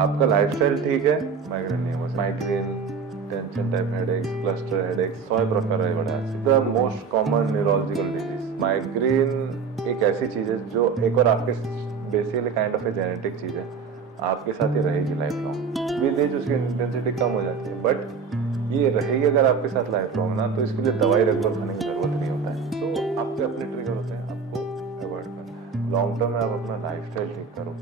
आपका लाइफस्टाइल ठीक है, माइग्रेन नहीं होगा. Migraine, tension type headaches, cluster headaches 100 प्रकार है बड़ा. The most common neurological disease migraine एक ऐसी चीज है जो एक और आपके basically kind of a genetic चीज है, आपके साथ ही रहेगी लाइफ लॉन्ग. विद एज उसकी इंटेंसिटी कम हो जाती है, बट ये रहेगी अगर आपके साथ लाइफ लॉन्ग ना, तो इसके लिए दवाई रेगुलर खाने की जरूरत नहीं होता है. तो आपके अपने ट्रिगर होते हैं, आपको अवॉइड करना. लॉन्ग टर्म में आप अपना लाइफस्टाइल ठीक करो,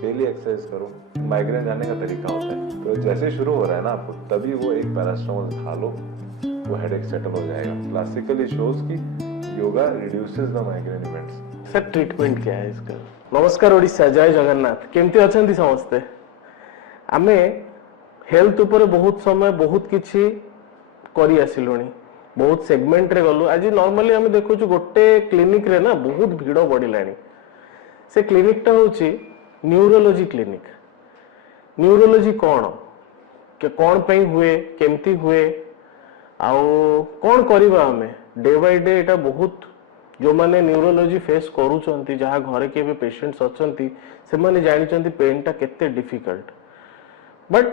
डेली एक्सरसाइज करो. माइग्रेन जाने का तरीका होता है, तो जैसे शुरू हो रहा है ना आपको, तभी वो एक पैरास्टामोल खा लो, वो हेडेक सेटल हो जाएगा. क्लासिकली शोज की yoga reduces the migraine events. Sir treatment क्या है इसका? नमस्कार ओडिशा, जय जगन्नाथ. केमती अछंती समस्ते? आमे हेल्थ ऊपर बहुत समय बहुत किछि करी आसिलुनी, बहुत सेगमेंट रे गलु. आज नॉर्मली हमें देखु गोटे क्लिनिक रे ना बहुत भीड़ बढ़िलानी. से क्लिनिक टा होची न्यूरोलॉजी क्लिनिक. न्यूरोलॉजी कौन के कौन पे हुए, केमती हुए, आउ कौन करिबा हमें डे बाय डे. एटा बहुत जो माने न्यूरोलॉजी फेस करूचंती, जहाँ घरे के भी पेशेंट्स अछंती, से माने जानिचंती पेन टा केते डिफिकल्ट. बट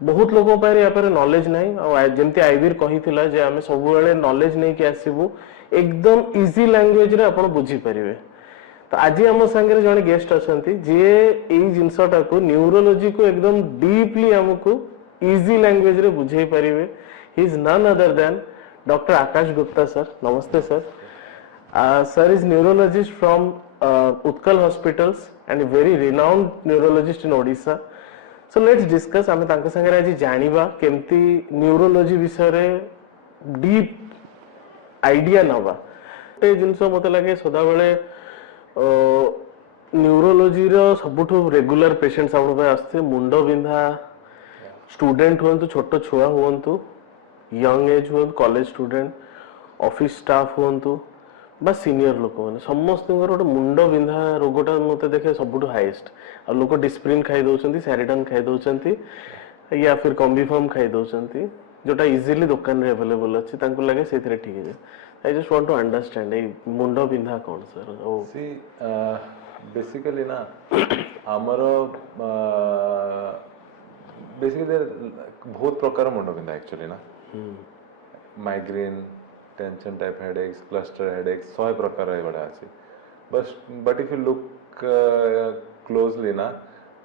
बहुत लोगों पर या पर नॉलेज नहीं. और जेमती आईवीर कहिथिला जे हमें सब बेले नॉलेज नहीं कि आसीबू, एकदम इजी लैंग्वेज रे आपण बुझी परिबे. तो आज आम संगे जड़े गेस्ट अच्छा जी यही जिनसटा को न्यूरोलॉजी को एकदम डीपली आमको इजी लैंग्वेज रे बुझे पारे. He is none other than doctor Akash Gupta sir. नमस्ते sir. Sir is neurologist from Utkal hospitals and very renowned neurologist in Odisha. So let's discuss. आम संगे आज जानिबा केमती न्यूरोलॉजी विषय रे डीप आइडिया नवा. जिनस मते लगे सदा बेले न्यूरोलॉजी रो सबुठु रेगुलर पेशेंट्स आपण पे आस्ते मुंड बिंधा. स्टूडेंट हुंतु, छोट छुआ हुंतु, यंग एज हुंतु, कॉलेज स्टूडेंट, ऑफिस स्टाफ हुंतु बा सीनियर लोक माने समस्त गोटे मुंड बिंधा रोगटा मते देखे सबुठु हाईएस्ट. आ लोक डिस्प्रिन खाई दउचंती, सैरिडन खाई दउचंती, या फिर कॉम्बिफॉर्म खाई दउचंती, जोटा इजीली दुकान रे अवेलेबल अछि. तांको लागे सेथरे ठीक है. I just want to understand ए मुंड बिंधा कौन सर? सी बेसिकली ना हमर बेसिकली बहुत प्रकार मुंड बिंधा एक्चुअली ना. Migraine, tension type headaches, cluster headaches 100 प्रकार है बड़ा अछि. But if you look closely ना,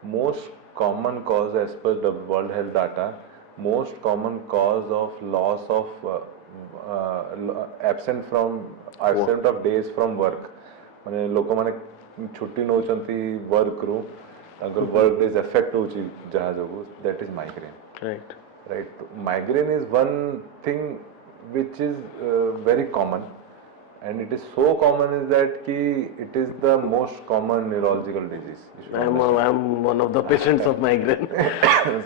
most common cause as per the world health data, most common cause of loss of absent of days from work, माने लोक माने छुट्टी नौचंती work रू, अगर वर्क डेज अफेक्ट होची जहा जगो, that is migraine. Right. Migraine is one thing which is very common, and it is so common is that ki it is the most common neurological disease. I am one of the patients of migraine.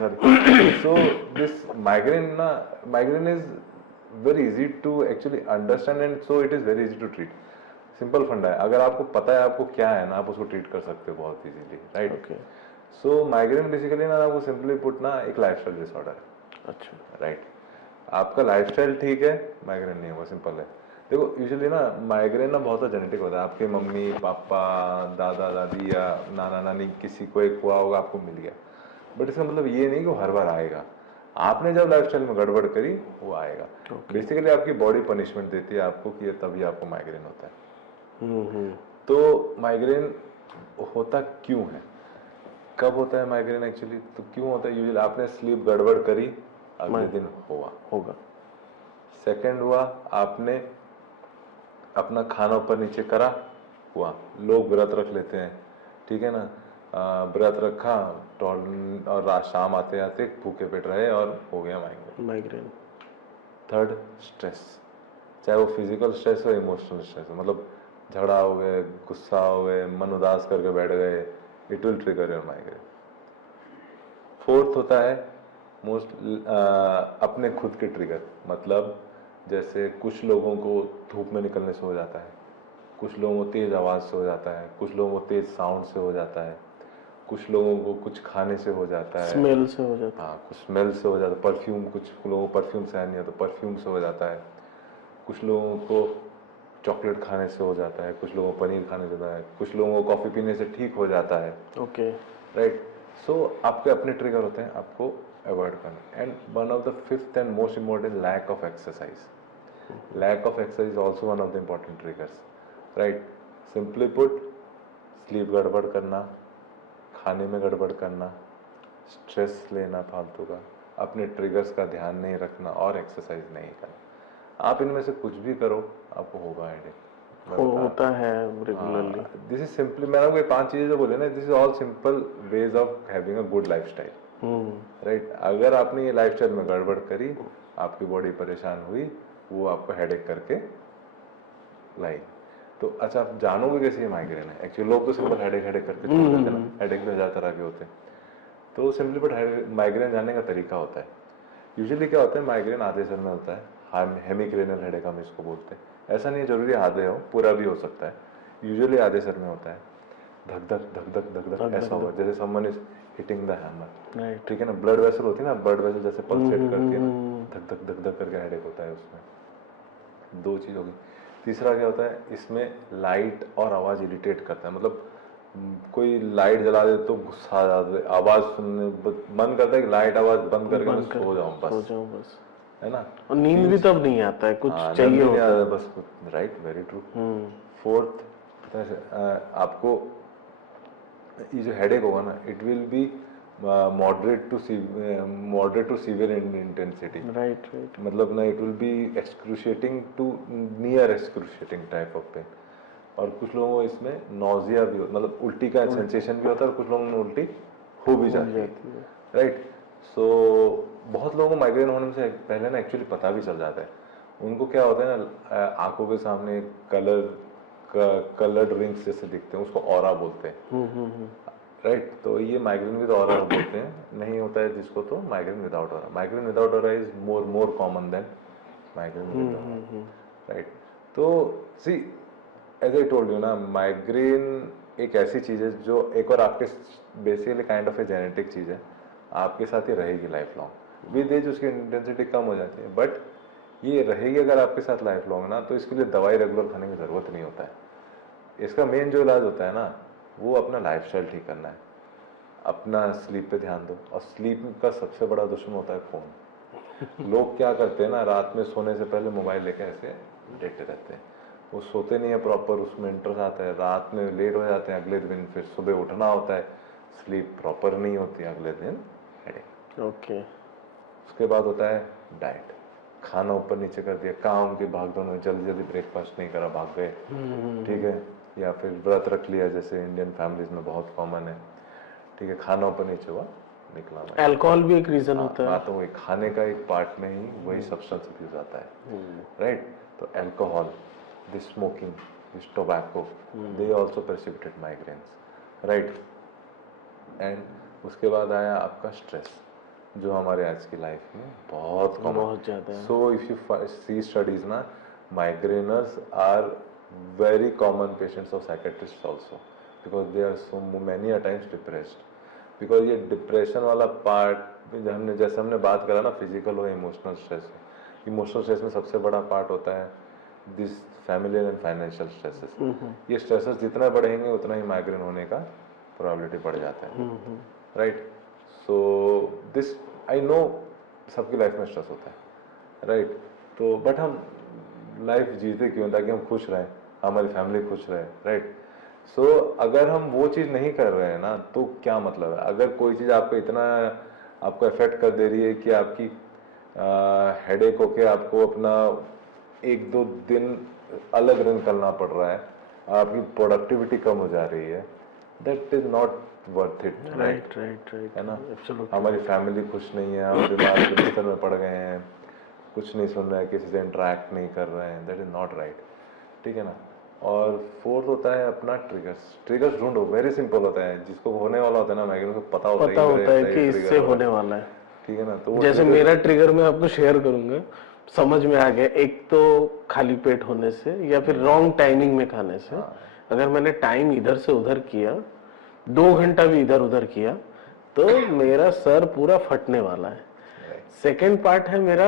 Sorry. So this migraine is very easy to actually understand, and so it is very easy to treat. Simple फंडा है. अगर आपको पता है आपको क्या है ना, आप उसको ट्रीट कर सकते हो बहुत इजीली. राइट. सो माइग्रेन बेसिकली ना, आपको सिंपली पुट ना एक लाइफस्टाइल डिसऑर्डर है. अच्छा. राइट. आपका लाइफस्टाइल ठीक है, माइग्रेन नहीं होगा. सिंपल है. देखो यूजुअली ना माइग्रेन ना बहुत सा जेनेटिक होता है. आपके मम्मी पापा, दादा दादी या नाना नानी किसी को एक हुआ होगा, आपको मिल गया. बट इसका मतलब ये नहीं कि वो हर बार आएगा. आपने जब लाइफस्टाइल में गड़बड़ करी वो आएगा. बेसिकली आपकी बॉडी पनिशमेंट देती है आपको कि तभी आपको माइग्रेन होता है. तो माइग्रेन होता क्यों है, कब होता है माइग्रेन एक्चुअली, तो क्यों होता है? यूजुअली आपने स्लीप गड़बड़ करी, अगले दिन होगा. सेकंड हुआ, आपने अपना खाना ऊपर नीचे करा, हुआ. लोग व्रत रख लेते हैं, ठीक है ना. व्रत रखा और शाम आते आते भूखे पेट रहे और हो गया माइग्रेन. थर्ड, स्ट्रेस, चाहे वो फिजिकल स्ट्रेस हो, इमोशनल स्ट्रेस हो, मतलब झगड़ा हो गए, गुस्सा हो गए, मन उदास करके बैठ गए, it will trigger your migraine. Fourth होता है मोस्ट अपने खुद के ट्रिगर, मतलब जैसे कुछ लोगों को धूप में निकलने से हो जाता है, कुछ लोगों को तेज आवाज से हो जाता है, कुछ लोगों को तेज साउंड से हो जाता है, कुछ लोगों को कुछ खाने से हो जाता है, स्मेल से हो जाता है. हाँ, कुछ स्मेल से हो जाता है. परफ्यूम, कुछ लोगों को परफ्यूम सहन नहीं होता, परफ्यूम से हो जाता है. कुछ लोगों को चॉकलेट खाने से हो जाता है, कुछ लोगों को पनीर खाने से होता है, कुछ लोगों को कॉफी पीने से ठीक हो जाता है. ओके. राइट. सो आपके अपने ट्रिगर होते हैं, आपको अवॉइड करना। And one of the fifth and most important, lack of exercise. Lack of exercise is also one of the important triggers, right. Simply put, sleep गड़बड़ करना, खाने में गड़बड़ करना, स्ट्रेस लेना फालतू का, अपने ट्रिगर्स का ध्यान नहीं रखना और एक्सरसाइज नहीं करना। आप इनमें से कुछ भी करो, आपको होगा हेडेक, होता है रेगुलरली। दिस इज सिंपली, मैंने आपको 5 चीजें जो बोले ना, this is all simple ways of having a good lifestyle, right. अगर आपने ये लाइफस्टाइल में गड़बड़ करी, आपकी बॉडी परेशान हुई, वो आपको हेडेक करके लाई। तो अच्छा, आप जानोगे कैसे ये माइग्रेन है? एक्चुअली लोग तो सिंपल हेडेक हेडेक करके छोड़ देते हैं ना, हेडेक भी 1000 तरह के होते हैं। तो सिंपली बट माइग्रेन जानने का तरीका होता है। यूजुअली क्या होता है, माइग्रेन आधे सर में होता है, हेमिक्रेनियल हेडेक हम इसको बोलते हैं। ऐसा नहीं है जरूरी आधे हो, पूरा भी हो सकता है। यूजुअली आधे सर में होता है, धक धक धक धक धक धक ऐसा होगा, जैसे someone is hitting the hammer, ठीक है ना। ब्लड वेसल होती है ना, ब्लड वेसल जैसे पल्सेट करती है ना, धक धक धक धक करके हेडेक होता है उसमें। 2 चीज होगी। तीसरा क्या होता है, इसमें लाइट और आवाज इरिटेट करता है। मतलब कोई लाइट जला दे तो गुस्सा आ जाता है, आवाज सुनने मन करता है कि लाइट आवाज बंद करके मैं सो जाऊं बस, है ना। और नींद भी तब नहीं आता है, कुछ चाहिए होता है बस, राइट, वेरी ट्रू। फोर्थ, आपको ये जो हेडेक होगा ना, it will be moderate to severe in intensity, right. मतलब ना, it will be excruciating to near excruciating type of pain. और कुछ लोगों को इसमें नोजिया भी, मतलब उल्टी का सेंसेशन भी होता है, और कुछ लोगों में उल्टी हो भी जाती है, राइट। सो बहुत लोगों को माइग्रेन होने से पहले ना एक्चुअली पता भी चल जाता है। उनको क्या होता है ना, आंखों के सामने कलर्ड रिंग्स जैसे दिखते हैं, उसको ऑरा बोलते हैं, राइट। तो ये माइग्रेन विद ऑरा बोलते हैं। नहीं होता है जिसको, तो migraine without aura. Migraine without aura is more common than migraine with aura, right. तो see, as I told you ना, माइग्रेन एक ऐसी चीज है जो एक और आपके basically kind of a genetic चीज है, आपके साथ ही रहेगी लाइफ लॉन्ग। विद एज उसकी इंटेंसिटी कम हो जाती है, बट ये रहेगी अगर आपके साथ लाइफ लॉन्ग ना, तो इसके लिए दवाई रेगुलर खाने की जरूरत नहीं होता है। इसका मेन जो इलाज होता है ना, वो अपना लाइफस्टाइल ठीक करना है, अपना स्लीप पे ध्यान दो। और स्लीप का सबसे बड़ा दुश्मन होता है फोन। लोग क्या करते हैं ना, रात में सोने से पहले मोबाइल लेके ऐसे लेटे रहते हैं, वो सोते नहीं है प्रॉपर, उसमें इंटरेस्ट आता है, रात में लेट हो जाते हैं, अगले दिन फिर सुबह उठना होता है, स्लीप प्रॉपर नहीं होती, अगले दिन हेडेक। ओके। उसके बाद होता है डाइट, खाना ऊपर नीचे कर दिया, काम की भागदौड़ में जल्दी जल्दी ब्रेकफास्ट नहीं करा, भाग गए, ठीक है, या फिर व्रत रख लिया, जैसे इंडियन फैमिलीज में बहुत कॉमन है, ठीक है, खाना ऊपर नीचे हुआ, निकला। अल्कोहल भी एक रीजन होता है, तो वही खाने का एक पार्ट में ही वही सब्सटेंस अब्यूज आता है, राइट। तो alcohol, this smoking, this tobacco, they also precipitate migraines, right. And उसके बाद आया आपका स्ट्रेस, जो हमारे आज की लाइफ में बहुत ज्यादा है। So if you see studies ना, migraineurs are very common patients of psychiatrists also, because they are so many a times depressed, because ये डिप्रेशन वाला पार्ट जैसे हमने बात करा ना, फिजिकल हो इमोशनल स्ट्रेस, इमोशनल स्ट्रेस में सबसे बड़ा पार्ट होता है this family and financial stresses. ये स्ट्रेसेस जितना बढ़ेंगे उतना ही माइग्रेन होने का प्रोबेबिलिटी बढ़ जाता है, right. So this I know, सबकी लाइफ में स्ट्रेस होता है, राइट। तो बट हम लाइफ जीते क्यों? ताकि हम खुश रहें, हमारी फैमिली खुश रहे, राइट। सो अगर हम वो चीज़ नहीं कर रहे हैं ना, तो क्या मतलब है? अगर कोई चीज़ आपको इतना आपको अफेक्ट कर दे रही है कि आपकी हेडेक होके आपको अपना 1-2 दिन अलग रन करना पड़ रहा है, आपकी प्रोडक्टिविटी कम हो जा रही है, that is not worth it, right, है ना। हमारी फैमिली खुश नहीं है, हम बीमार बिस्तर में पड़ गए हैं, कुछ नहीं सुन रहे हैं, किसी से इंटरेक्ट नहीं कर रहे हैं, दैट इज नॉट राइट, ठीक है ना। और फोर्थ होता है अपना ट्रिगर्स ढूंढो। वेरी सिंपल होता है, जिसको होने वाला होता है ना माइग्रेन, उसको पता होता है कि इससे होने वाला है, ठीक है ना। तो जैसे मेरा ट्रिगर मैं आपको शेयर करूंगा, समझ में आ गया। एक तो खाली पेट होने से, या फिर रॉन्ग टाइमिंग में खाने से। अगर मैंने टाइम इधर से उधर किया, 2 घंटा भी इधर उधर किया, तो मेरा सर पूरा फटने वाला है। सेकेंड पार्ट है मेरा,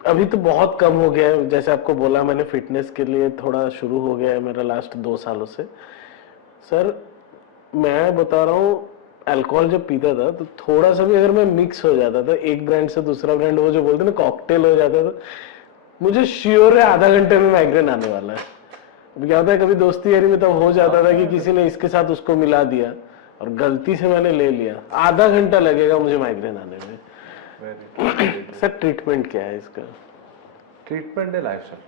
अभी तो बहुत कम हो गया है, जैसे आपको बोला मैंने फिटनेस के लिए थोड़ा शुरू हो गया है मेरा लास्ट 2 सालों से। सर मैं बता रहा हूँ, अल्कोहल जब पीता था तो थोड़ा सा भी अगर मैं मिक्स हो जाता था, एक ब्रांड से दूसरा ब्रांड, वो जो बोलते हैं ना कॉकटेल हो जाता था, मुझे श्योर है आधा घंटे में माइग्रेन आने वाला है। अब क्या होता है, कभी दोस्ती यारी में तब हो जाता था कि किसी ने इसके साथ उसको मिला दिया और गलती से मैंने ले लिया, आधा घंटा लगेगा मुझे माइग्रेन आने में। सर ट्रीटमेंट क्या है इसका? ट्रीटमेंट है लाइफस्टाइल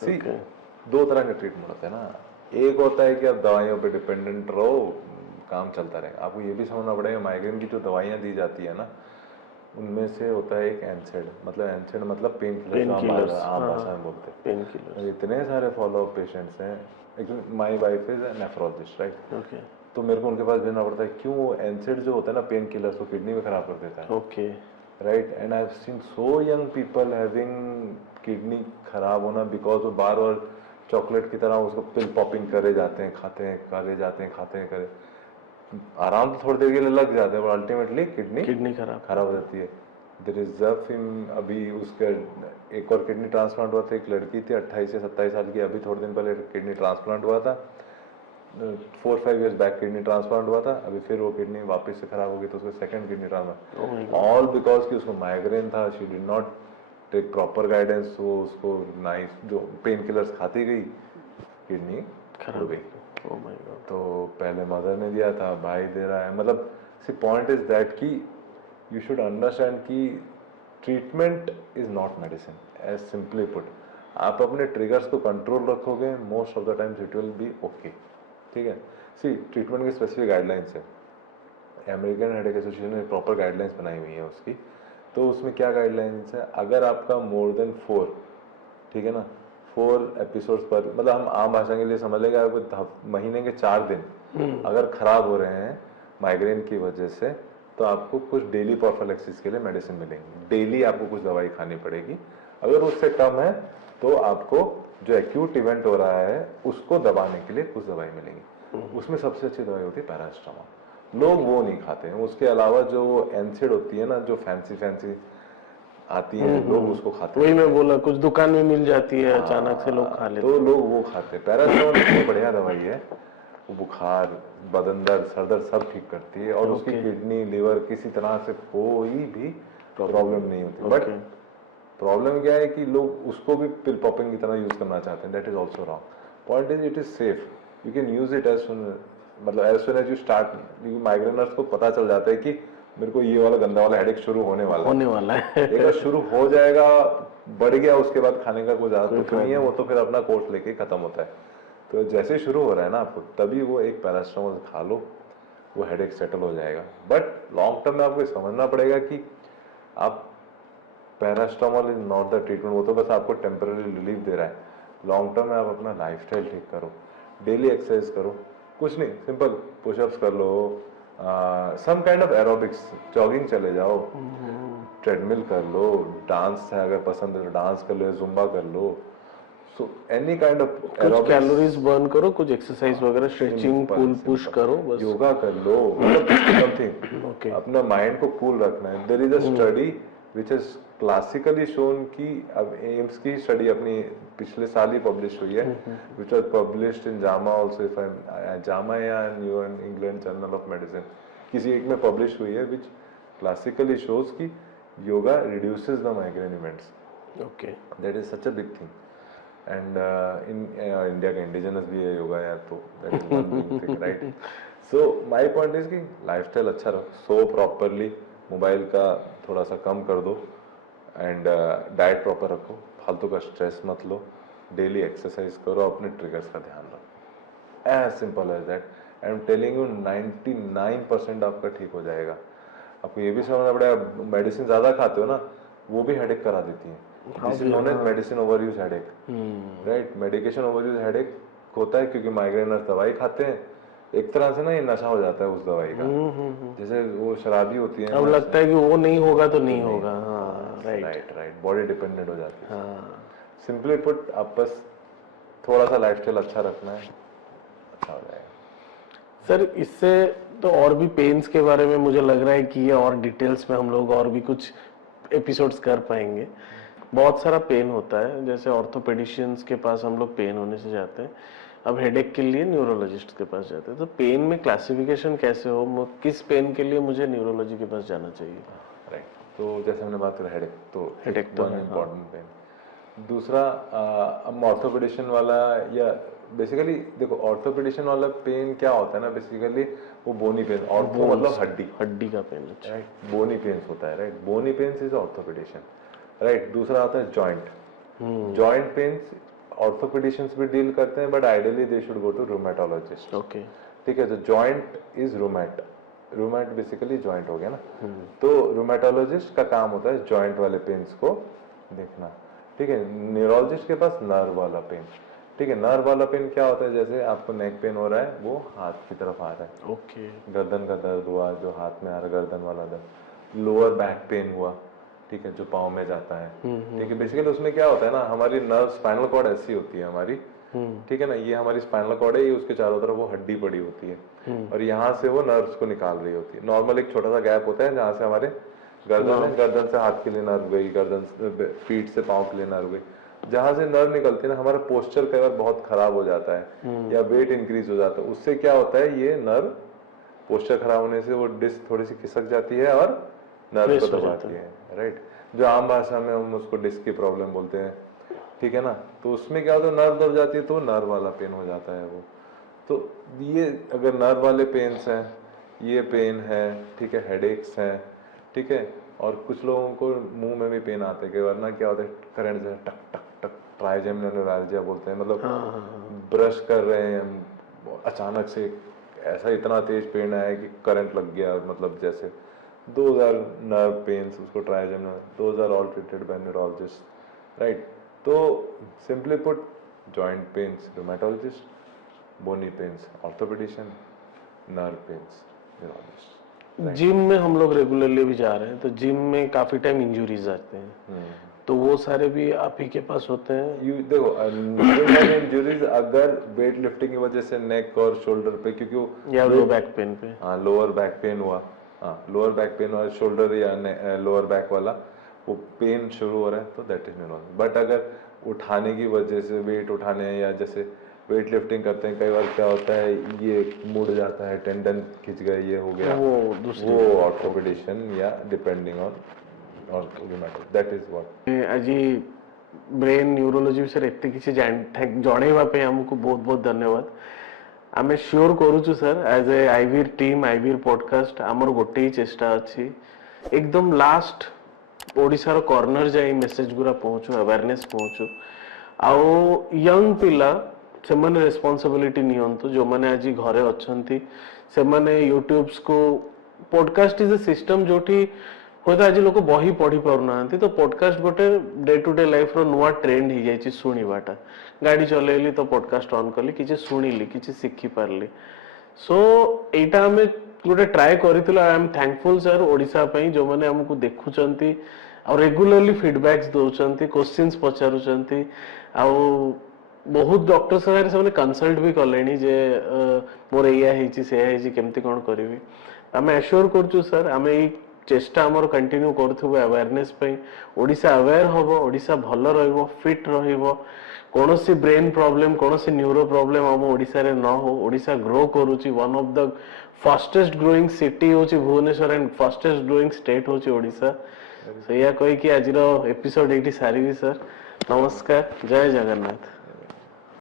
ठीक करना। सी दो तरह के ट्रीटमेंट होते हैं ना, एक होता है कि आप दवाइयों पे डिपेंडेंट रहो, काम चलता रहेगा। आपको ये भी समझना पड़ेगा माइग्रेन की जो दवाइयाँ दी जाती है ना, उनमें से होता है एक एनसेड, मतलब एनसेड मतलब पेन किलर, आम भाषा में बोलते हैं पेन किलर। इतने सारे फॉलो अप पेशेंट्स हैं। Actually my wife is nephrologist, right? Okay. तो मेरे को उनके पास भेजना पड़ता है, क्यों? वो एनसेड जो होता है ना पेन किलर, वो किडनी में खराब कर देता है। Okay. Right, and I have seen so young people having kidney खराब होना बिकॉज वो बार बार चॉकलेट की तरह उसको पिल पॉपिंग करे जाते हैं, खाते हैं, करे जाते हैं, खाते हैं, करे आराम तो थोड़ी देर के लिए लग जाते हैं, पर अल्टीमेटली किडनी खराब हो जाती है। देयर इज अ फिल्म, अभी उसका एक और किडनी ट्रांसप्लांट हुआ था, एक लड़की थी 28 से 27 साल की, अभी थोड़े दिन पहले किडनी ट्रांसप्लांट हुआ था, 4-5 years बैक किडनी ट्रांसप्लांट हुआ था, अभी फिर वो किडनी वापस से खराब हो गई, तो उसको second kidney transplant, all because कि उसको माइग्रेन था, she did not take proper guidance, वो उसको नाइस जो पेन किलर्स खाती गई, किडनी खराब हो गई। Oh my God. तो पहले मदर ने दिया था, भाई दे रहा है, मतलब सी पॉइंट इज दैट कि यू शुड अंडरस्टैंड कि treatment is not medicine, as simply put. आप अपने ट्रिगर्स को कंट्रोल रखोगे, most of the times it will be okay, ठीक है? सी ट्रीटमेंट की स्पेसिफिक गाइडलाइंस है, अमेरिकन हेडेक एसोसिएशन ने प्रॉपर गाइडलाइंस बनाई हुई है उसकी। तो उसमें क्या गाइडलाइंस है, अगर आपका मोर देन 4, ठीक है ना, 4 एपिसोड्स पर, मतलब हम आम भाषा के लिए समझ लेंगे, आपको महीने के 4 दिन अगर खराब हो रहे हैं माइग्रेन की वजह से, तो आपको कुछ डेली प्रोफिलैक्सिस के लिए मेडिसिन मिलेंगी, डेली आपको कुछ दवाई खानी पड़ेगी। अगर उससे कम है तो आपको जो एक्यूट इवेंट हो रहा है उसको दबाने के लिए कुछ दवाई मिलेगी। उसमें सबसे अच्छी दवाई होती है पैरास्टामोल, लोग वो नहीं खाते हैं। उसके अलावा जो एनसेड होती है ना, जो फैंसी आती है, लोग उसको खाते हैं। वही मैं बोला, कुछ दुकान में मिल जाती है, अचानक से लोग खा लेते हैं, तो लोग वो खाते हैं। पैरास्टामोल इतनी बढ़िया दवाई है, वो बुखार, बदन दर्द, सर दर्द सब ठीक करती है, और उसकी किडनी, लिवर किसी तरह से कोई भी प्रॉब्लम नहीं होती। बट प्रॉब्लम क्या है कि लोग उसको भी पिल पॉपिंग की तरह यूज करना चाहते हैं, that is also wrong. Point is it is safe, you can use it as soon, मतलब as soon as you start. Migraineurs को पता चल जाता है कि मेरे को ये वाला गंदा वाला हेडेक शुरू होने वाला है। एक बार शुरू हो जाएगा, बढ़ गया, उसके बाद खाने का कोई ज्यादा दुख नहीं है, वो तो फिर अपना कोर्स लेके खत्म होता है। तो जैसे शुरू हो रहा है ना आपको, तभी वो एक पैरास्टामोल खा लो, वो हेडेक सेटल हो जाएगा। बट लॉन्ग टर्म में आपको समझना पड़ेगा कि आप paracetamol is not the treatment, वो तो बस आपको टेम्पररी रिलीफ दे रहा है। लॉन्ग टर्म में आप अपना लाइफस्टाइल ठीक करो, डेली एक्सरसाइज करो, कुछ नहीं, सिंपल पुशअप्स कर लो, some kind of aerobics, jogging चले जाओ, ट्रेडमिल कर लो, डांस है अगर पसंद है तो डांस कर लो, जुम्बा कर लो, सो एनी काइंड ऑफ कुछ कैलोरीज बर्न करो, कुछ एक्सरसाइज वगैरह, स्ट्रेचिंग, पुल पुश करो, बस योगा कर लो, समथिंग। अपना माइंड को कूल रखना है। There is a study which is classically shown की, अब एम्स की स्टडी अपनी पिछले साल ही पब्लिश हुई है, which was published in JAMA also, if I JAMA या New England journal of medicine, किसी एक में पब्लिश हुई है, विच क्लासिकली शोज की yoga reduces the migraine events. Okay, that is such a big thing. And in India का indigenous भी है योगा यार, तो that is one big thing, right? So my point is कि लाइफस्टाइल अच्छा रखो, सो प्रॉपरली, मोबाइल का थोड़ा सा कम कर दो, एंड डाइट प्रॉपर रखो, फालतू का स्ट्रेस मत लो, डेली एक्सरसाइज करो, अपने ट्रिगर्स का ध्यान रखो, as simple as that. I am telling you 99% आपका ठीक हो जाएगा। आपको ये भी समझना पड़ेगा, मेडिसिन ज्यादा खाते हो ना, वो भी हेडेक करा देती है। This is known as medicine overuse headache, right? Medication overuse headache होता है क्योंकि माइग्रेनर्स दवाई खाते हैं, एक तरह से ना ये नशा हो जाता है उस दवाई का, जैसे वो शराबी होती है, अब लगता है कि वो नहीं होगा तो नहीं होगा। राइट, बॉडी डिपेंडेंट हो जाती है। सिंपली पुट, आप बस थोड़ा सा लाइफस्टाइल अच्छा रखना है, अच्छा हो जाएगा। सर इससे तो और भी पेन्स के बारे में मुझे लग रहा है कि ये और डिटेल्स में हम लोग और भी कुछ एपिसोड्स कर पाएंगे। बहुत सारा पेन होता है, जैसे ऑर्थोपेडिशियंस के पास हम लोग पेन होने से जाते हैं, अब हेडेक के लिए न्यूरोलॉजिस्ट के पास जाते हैं, तो पेन में क्लासिफिकेशन कैसे हो, किस पेन के लिए मुझे न्यूरोलॉजी के पास जाना चाहिए? राइट, तो जैसे हमने बात करी हेडेक, तो हेडेक तो वन है, इम्पॉर्टेंट पेन। दूसरा ऑर्थोपेडिशन वाला, या बेसिकली देखो ऑर्थोपेडिशन वाला पेन क्या होता है ना, बेसिकली वो बोनी पेन, ऑर्थो मतलब हड्डी का पेन, अच्छा। राइट, बोनी पेन्स होता है, right, bony pains is orthopaedician, right. दूसरा आता है जॉइंट, जॉइंट पेन्स ऑर्थोपेडिशियंस भी डील करते हैं, but ideally they should go to rheumatologist, okay, ठीक है। तो joint is rheuma, rheuma basically joint हो गया ना, तो रूमेटोलॉजिस्ट का काम होता है जॉइंट वाले पेन्स को देखना, ठीक है। न्यूरोलॉजिस्ट के पास नर्व वाला पेन, ठीक है। नर्व वाला पेन क्या होता है, जैसे आपको नेक पेन हो रहा है, वो हाथ की तरफ आ रहा है, ओके। गर्दन का दर्द हुआ जो हाथ में आ रहा है, गर्दन वाला दर्द। लोअर बैक पेन हुआ, ठीक है, जो पाँव में जाता है, ठीक है। बेसिकली उसमें क्या होता है ना, हमारी नर्व स्पाइनल कॉर्ड ऐसी होती है हमारी, ठीक है ना, ये हमारी स्पाइनल कॉर्ड है, ये उसके चारों तरफ वो हड्डी पड़ी होती है, और यहाँ से वो नर्व्स को निकाल रही होती है। नॉर्मल एक छोटा सा गैप होता है जहाँ से हमारे गर्दन है, गर्दन से हाथ के लिए नर्व गई, गर्दन से पीठ से पाँव के लिए नर्व गई, जहां से नर्व निकलती है ना, हमारा पोस्चर कई बार बहुत खराब हो जाता है या वेट इंक्रीज हो जाता है, उससे क्या होता है, ये नर्व पोस्चर खराब होने से वो डिस्क थोड़ी सी खिसक जाती है और नर्व को दबाती है, राइट। जो आम भाषा में हम उसको डिस्क की प्रॉब्लम बोलते हैं, ठीक है ना। तो उसमें क्या होता है, नर्व दब जाती है तो नर्व वाला पेन हो जाता है वो। तो ये अगर नर्व वाले पेन्स हैं, ये पेन है, ठीक है, हेडेक्स हैं, ठीक है। और कुछ लोगों को मुंह में भी पेन आते हैं, वरना क्या होता है, करंट से टक टक टक, ट्राइजेमिनल न्यूरैल्जिया बोलते हैं, मतलब ब्रश कर रहे हैं अचानक से ऐसा इतना तेज पेन आया कि करंट लग गया, मतलब जैसे दोज आर नर्व पेन्स, उसको trigeminal, those are all treated by neurologist, right. तो simply put, joint pains rheumatologist, bony pains orthopaedician, nerve pains neurologist. Gym में हम लोग रेगुलरली भी जा रहे हैं, तो जिम में काफी टाइम इंजरीज आते हैं, तो वो सारे भी आप ही के पास होते हैं? देखो इंजरीज अगर वेट लिफ्टिंग की वजह से नेक और शोल्डर पे, क्योंकि या लो बैक पेन पे, हाँ लोअर बैक पेन हुआ, हाँ लोअर बैक पेन और शोल्डर या लोअर बैक वाला वो पेन शुरू हो रहा है, तो दैट इज न्यूरोलॉजी। बट अगर उठाने की वजह से, वेट उठाने या जैसे वेट लिफ्टिंग करते हैं, कई बार क्या होता है, ये मुड़ जाता है, टेंडन खिंच गए, ये हो गया, वो ऑर्थोपेडिशन या डिपेंडिंग ऑन और दैट इज व्हाट। आज ब्रेन न्यूरोलॉजी विषय एते किसी जणेवा पे हमको बहुत बहुत धन्यवाद। आमे श्योर करूछु सर, एज ए आईवीर टीम, आईवीर पॉडकास्ट हमर गोटे ही चेष्टा अछि, एकदम लास्ट ओडिसा रो कॉर्नर जाई मेसेज गुरा पहुंचो, अवेयरनेस पहुंचो, आउ यंग पिला से माने रेस्पॉन्सिबिलिटी नियंतु, जो माने आज घरे अछंती से माने यूट्यूब्स को, पॉडकास्ट इज अ सिस्टम जोठी होता आज लोक बही पढ़ी पारु नांती, तो पॉडकास्ट गोटे डे टू डे लाइफ रो नुआ ट्रेंड ही जाईची सुनिबाटा। गाड़ी चलेली तो पॉडकास्ट ऑन कली, किछि सुनिली, किछि सिखि पारली। सो एटा हमें गोटे ट्राई करितला। I am thankful sir Odisha पई, जो माने हमकु देखुचंती और रेगुलरली फीडबैक्स दोचंती, क्वेश्चंस पचारुचंती, आउ बहुत डॉक्टर से कंसल्ट भी कलेनी जे मोर एया हेची से हेची केमती कोन करिवि। आमे एश्योर करछु सर, आमे ई चेष्टा हमर कंटिन्यू करथुबो अवेयरनेस पे। ओडिसा अवेयर होबो, ओडिसा भलो रहइबो, फिट रहइबो, कोनोसी ब्रेन प्रॉब्लम, कोनोसी न्यूरो प्रॉब्लम हम ओडिसा रे न हो। ओडिसा ग्रो करूची, one of the fastest growing city होची Bhubaneswar and fastest growing state होची ओडिसा। सो या कोई कि आज रो एपिसोड एटी सारीबी सर। नमस्कार, जय जगन्नाथ।